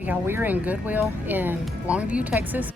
Y'all, we're in Goodwill in Longview, Texas.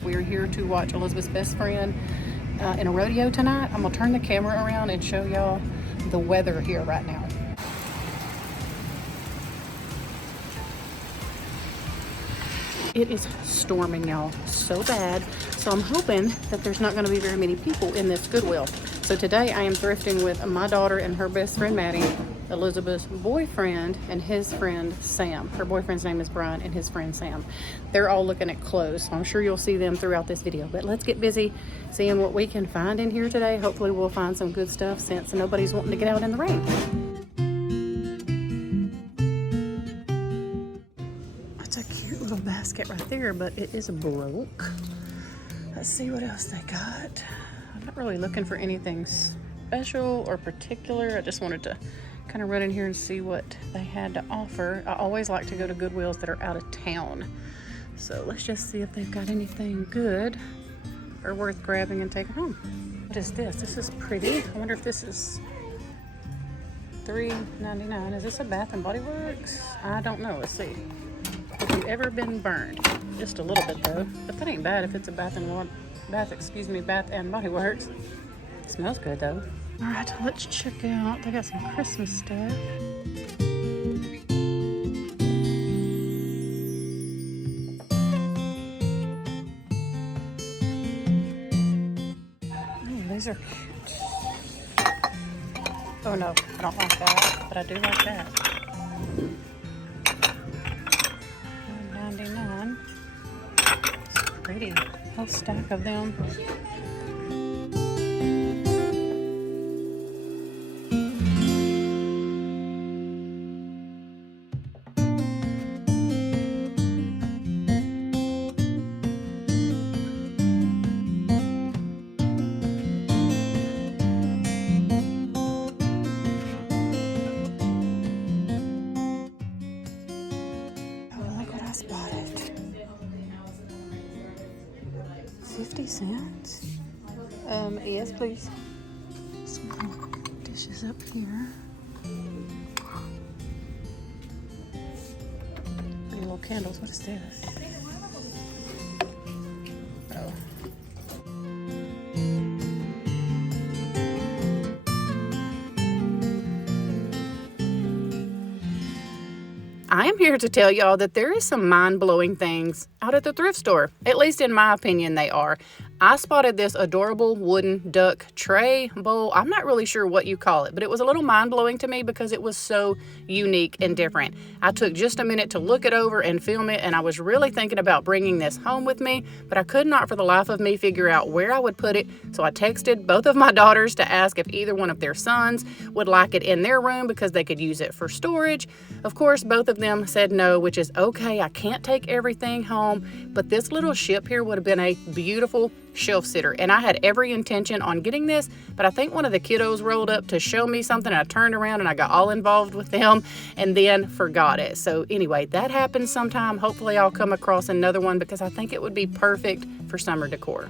We're here to watch Elizabeth's best friend in a rodeo tonight. I'm gonna turn the camera around and show y'all the weather here right now. It is storming, y'all, so bad. So I'm hoping that there's not gonna be very many people in this Goodwill. So today I am thrifting with my daughter and her best friend, Maddie, Elizabeth's boyfriend, and his friend, Sam. Her boyfriend's name is Brian and his friend, Sam. They're all looking at clothes, so I'm sure you'll see them throughout this video. But let's get busy seeing what we can find in here today. Hopefully we'll find some good stuff since nobody's wanting to get out in the rain. That's a cute little basket right there, but it is broke. Let's see what else they got. I'm not really looking for anything special or particular. I just wanted to kind of run in here and see what they had to offer. I always like to go to Goodwills that are out of town. So let's just see if they've got anything good or worth grabbing and taking home. What is this? This is pretty. I wonder if this is $3.99. Is this a Bath and Body Works? I don't know. Let's see. Have you ever been burned? Just a little bit though, but that ain't bad if it's a Bath and Body Works. It smells good though. All right, let's check out. They got some Christmas stuff. Oh, these are cute. Oh no, I don't like that, but I do like that. $9.99. It's pretty. Whole stack of them. Spotted. 50 cents? Yes, please. Some little dishes up here. Pretty little candles. What is this? Oh. I am here to tell y'all that there is some mind-blowing things out at the thrift store. At least in my opinion, they are. I spotted this adorable wooden duck tray bowl. I'm not really sure what you call it, but it was a little mind-blowing to me because it was so unique and different. I took just a minute to look it over and film it, and I was really thinking about bringing this home with me, but I could not for the life of me figure out where I would put it. So I texted both of my daughters to ask if either one of their sons would like it in their room because they could use it for storage. Of course, both of them said no, which is okay. I can't take everything home, but this little ship here would have been a beautiful shelf sitter, and I had every intention on getting this, but I think one of the kiddos rolled up to show me something. I turned around and I got all involved with them and then forgot it. So anyway, that happens sometime. Hopefully I'll come across another one because I think it would be perfect for summer decor.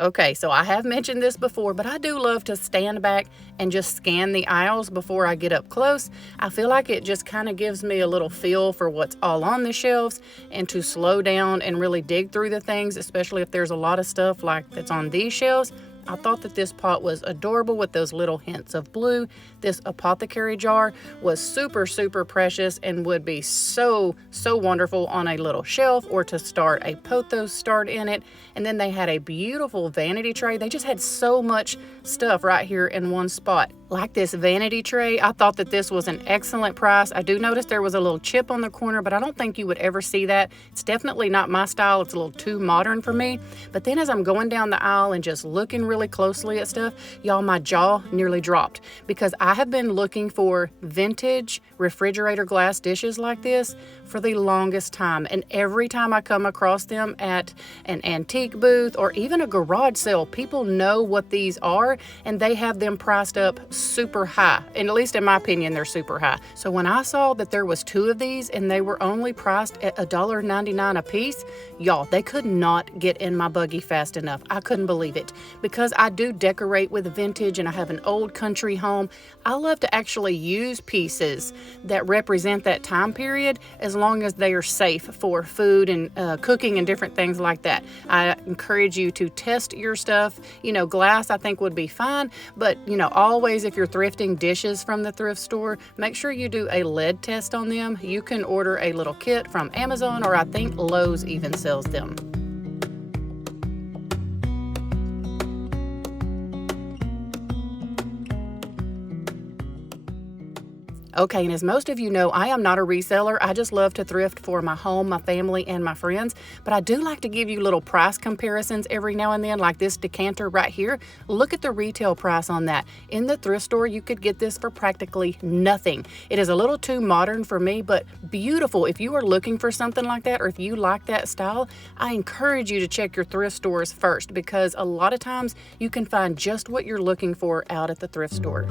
Okay, so I have mentioned this before, but I do love to stand back and just scan the aisles before I get up close. I feel like it just kind of gives me a little feel for what's all on the shelves and to slow down and really dig through the things, especially if there's a lot of stuff like that's on these shelves. I thought that this pot was adorable with those little hints of blue. This apothecary jar was super, super precious and would be so, so wonderful on a little shelf or to start a pothos start in it. And then they had a beautiful vanity tray. They just had so much stuff right here in one spot. Like this vanity tray, I thought that this was an excellent price. I do notice there was a little chip on the corner, but I don't think you would ever see that. It's definitely not my style. It's a little too modern for me. But then as I'm going down the aisle and just looking really closely at stuff, y'all, my jaw nearly dropped because I have been looking for vintage refrigerator glass dishes like this for the longest time. And every time I come across them at an antique booth or even a garage sale, people know what these are and they have them priced up super high. And at least in my opinion, they're super high. So when I saw that there was 2 of these and they were only priced at $1.99 a piece, y'all, they could not get in my buggy fast enough. I couldn't believe it. Because I do decorate with vintage and I have an old country home, I love to actually use pieces that represent that time period as long as they are safe for food and cooking and different things like that. I encourage you to test your stuff. You know, glass I think would be fine, but you know, always if you're thrifting dishes from the thrift store, make sure you do a lead test on them. You can order a little kit from Amazon, or I think Lowe's even sells them. Okay, and as most of you know, I am not a reseller. I just love to thrift for my home, my family, and my friends. But I do like to give you little price comparisons every now and then, like this decanter right here. Look at the retail price on that. In the thrift store, you could get this for practically nothing. It is a little too modern for me, but beautiful. If you are looking for something like that, or if you like that style, I encourage you to check your thrift stores first, because a lot of times you can find just what you're looking for out at the thrift store.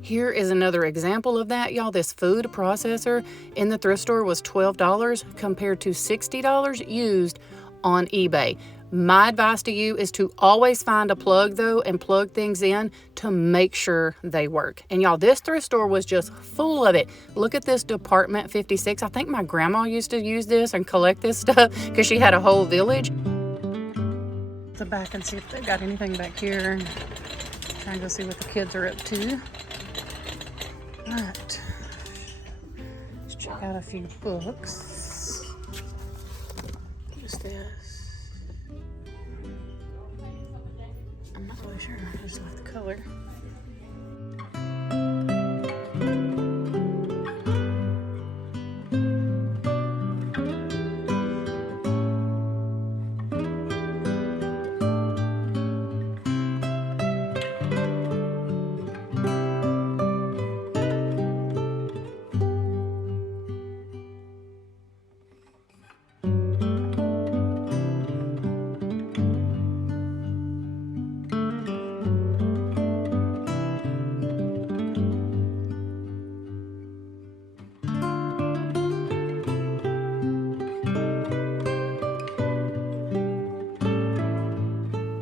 Here is another example of that, y'all. This food processor in the thrift store was $12 compared to $60 used on eBay. My advice to you is to always find a plug though and plug things in to make sure they work. And y'all, this thrift store was just full of it. Look at this Department 56. I think my grandma used to use this and collect this stuff because she had a whole village. The back and see if they got anything back here. Trying to go see what the kids are up to. Alright, let's check out a few books. What is this? I'm not really sure. I just like the color.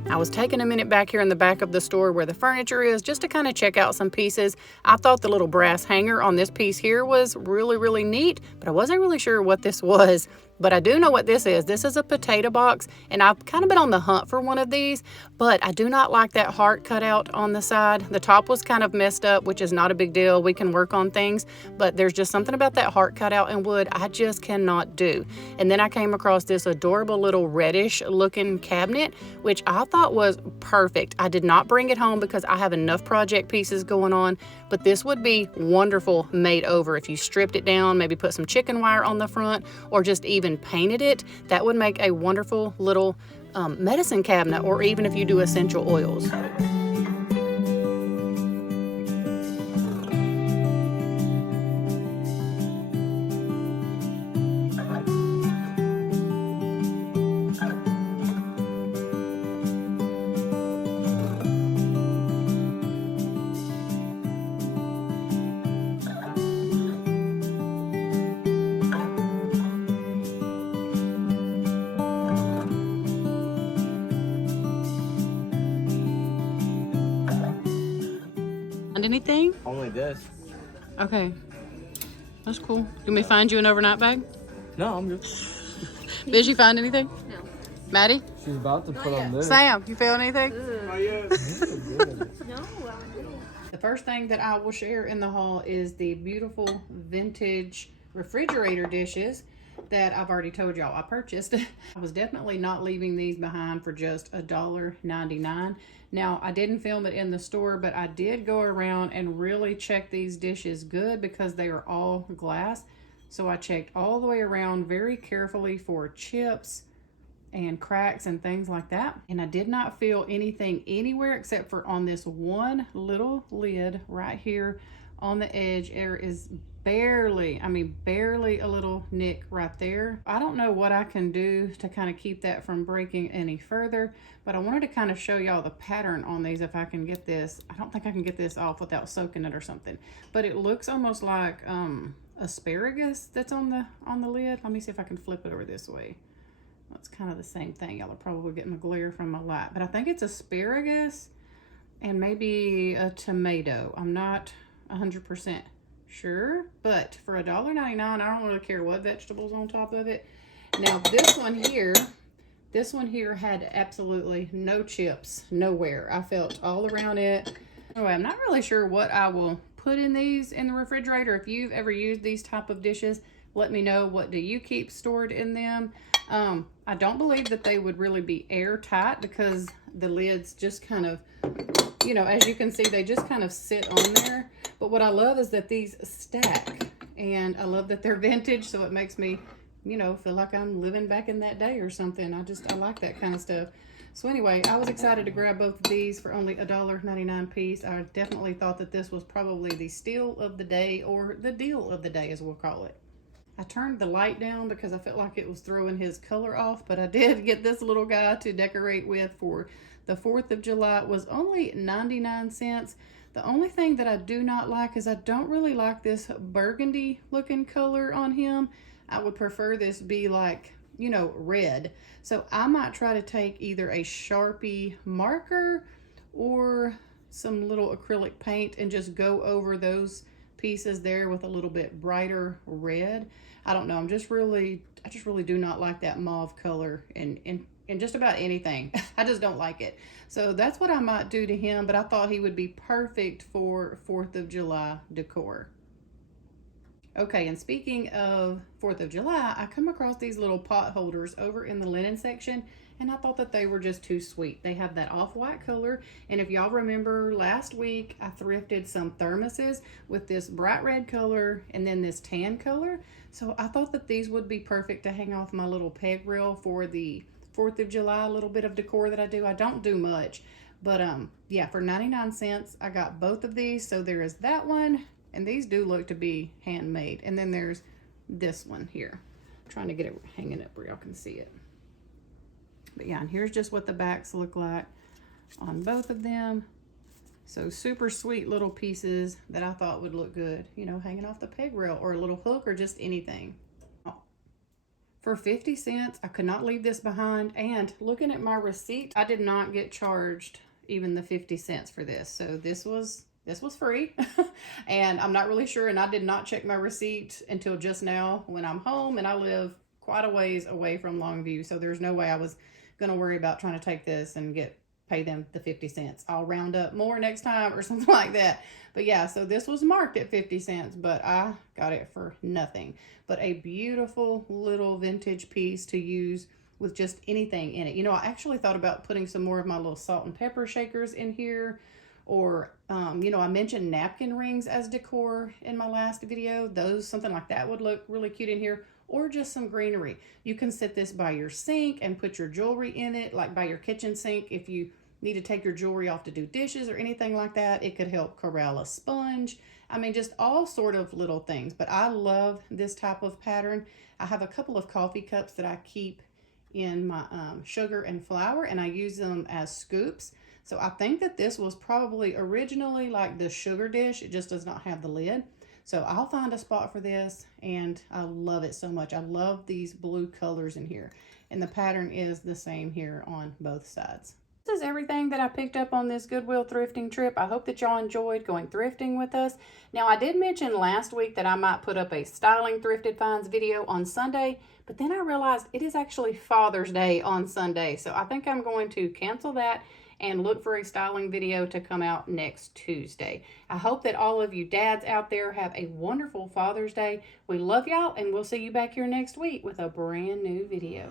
I was taking a minute back here in the back of the store where the furniture is just to kind of check out some pieces. I thought the little brass hanger on this piece here was really, really neat, but I wasn't really sure what this was. But I do know what this is. This is a potato box, and I've kind of been on the hunt for one of these, but I do not like that heart cutout on the side. The top was kind of messed up, which is not a big deal. We can work on things, but there's just something about that heart cutout in wood I just cannot do. And then I came across this adorable little reddish looking cabinet, which I thought was perfect. I did not bring it home because I have enough project pieces going on, but this would be wonderful made over. If you stripped it down, maybe put some chicken wire on the front, or just even painted it, that would make a wonderful little medicine cabinet, or even if you do essential oils. Anything? Only this. Okay. That's cool. You want me to find you an overnight bag? No, I'm good. Did you find anything? No. Maddie? She's about to put on this. Sam, you found anything? No. The first thing that I will share in the haul is the beautiful vintage refrigerator dishes. that I've already told y'all I purchased. I was definitely not leaving these behind for just $1.99. Now, I didn't film it in the store, but I did go around and really check these dishes good because they are all glass. So I checked all the way around very carefully for chips and cracks and things like that. And I did not feel anything anywhere except for on this one little lid right here on the edge. There is barely, I mean barely a little nick right there. I don't know what I can do to kind of keep that from breaking any further, but I wanted to kind of show y'all the pattern on these if I can get this. I don't think I can get this off without soaking it or something, but it looks almost like asparagus that's on the lid. Let me see if I can flip it over this way. It's kind of the same thing. Y'all are probably getting a glare from my light, but I think it's asparagus and maybe a tomato. I'm not 100% sure, but for $1.99, I don't really care what vegetables on top of it. Now this one here had absolutely no chips, nowhere. I felt all around it. Anyway, I'm not really sure what I will put in these in the refrigerator. If you've ever used these type of dishes, let me know. What do you keep stored in them? I don't believe that they would really be airtight because the lids just kind of, you know, as you can see, they just kind of sit on there. But what I love is that these stack, and I love that they're vintage, so it makes me, you know, feel like I'm living back in that day or something. I like that kind of stuff. So anyway, I was excited to grab both of these for only $1.99 piece. I definitely thought that this was probably the steal of the day, or the deal of the day as we'll call it. I turned the light down because I felt like it was throwing his color off, but I did get this little guy to decorate with for the 4th of July. It was only 99 cents. The only thing that I do not like is I don't really like this burgundy looking color on him. I would prefer this be like, you know, red. So I might try to take either a Sharpie marker or some little acrylic paint and just go over those pieces there with a little bit brighter red. I don't know. I just really do not like that mauve color in just about anything. I just don't like it. So that's what I might do to him, but I thought he would be perfect for 4th of July decor. Okay, and speaking of 4th of July, I come across these little pot holders over in the linen section, and I thought that they were just too sweet. They have that off-white color, and if y'all remember last week, I thrifted some thermoses with this bright red color and then this tan color. So I thought that these would be perfect to hang off my little peg rail for the 4th of July, a little bit of decor that I do. I don't do much, but yeah, for 99 cents, I got both of these. So there is that one, and these do look to be handmade. And then there's this one here. I'm trying to get it hanging up where y'all can see it. But yeah, and here's just what the backs look like on both of them. So super sweet little pieces that I thought would look good, you know, hanging off the peg rail or a little hook or just anything. For 50 cents, I could not leave this behind. And looking at my receipt, I did not get charged even the 50 cents for this. So this was free. And I'm not really sure, and I did not check my receipt until just now when I'm home, and I live quite a ways away from Longview, so there's no way I was gonna worry about trying to take this and pay them the 50 cents. I'll round up more next time or something like that. But yeah, so this was marked at 50 cents, but I got it for nothing. But a beautiful little vintage piece to use with just anything in it. You know, I actually thought about putting some more of my little salt and pepper shakers in here, or you know, I mentioned napkin rings as decor in my last video. Something like that would look really cute in here, or just some greenery. You can set this by your sink and put your jewelry in it, like by your kitchen sink. If you need to take your jewelry off to do dishes or anything like that, it could help corral a sponge. I mean, just all sort of little things. But I love this type of pattern. I have a couple of coffee cups that I keep in my sugar and flour, and I use them as scoops. So I think that this was probably originally like the sugar dish. It just does not have the lid. So I'll find a spot for this, and I love it so much. I love these blue colors in here, and the pattern is the same here on both sides. This is everything that I picked up on this Goodwill thrifting trip. I hope that y'all enjoyed going thrifting with us. Now, I did mention last week that I might put up a styling thrifted finds video on Sunday, but then I realized it is actually Father's Day on Sunday. So I think I'm going to cancel that and look for a styling video to come out next Tuesday. I hope that all of you dads out there have a wonderful Father's Day. We love y'all, and we'll see you back here next week with a brand new video.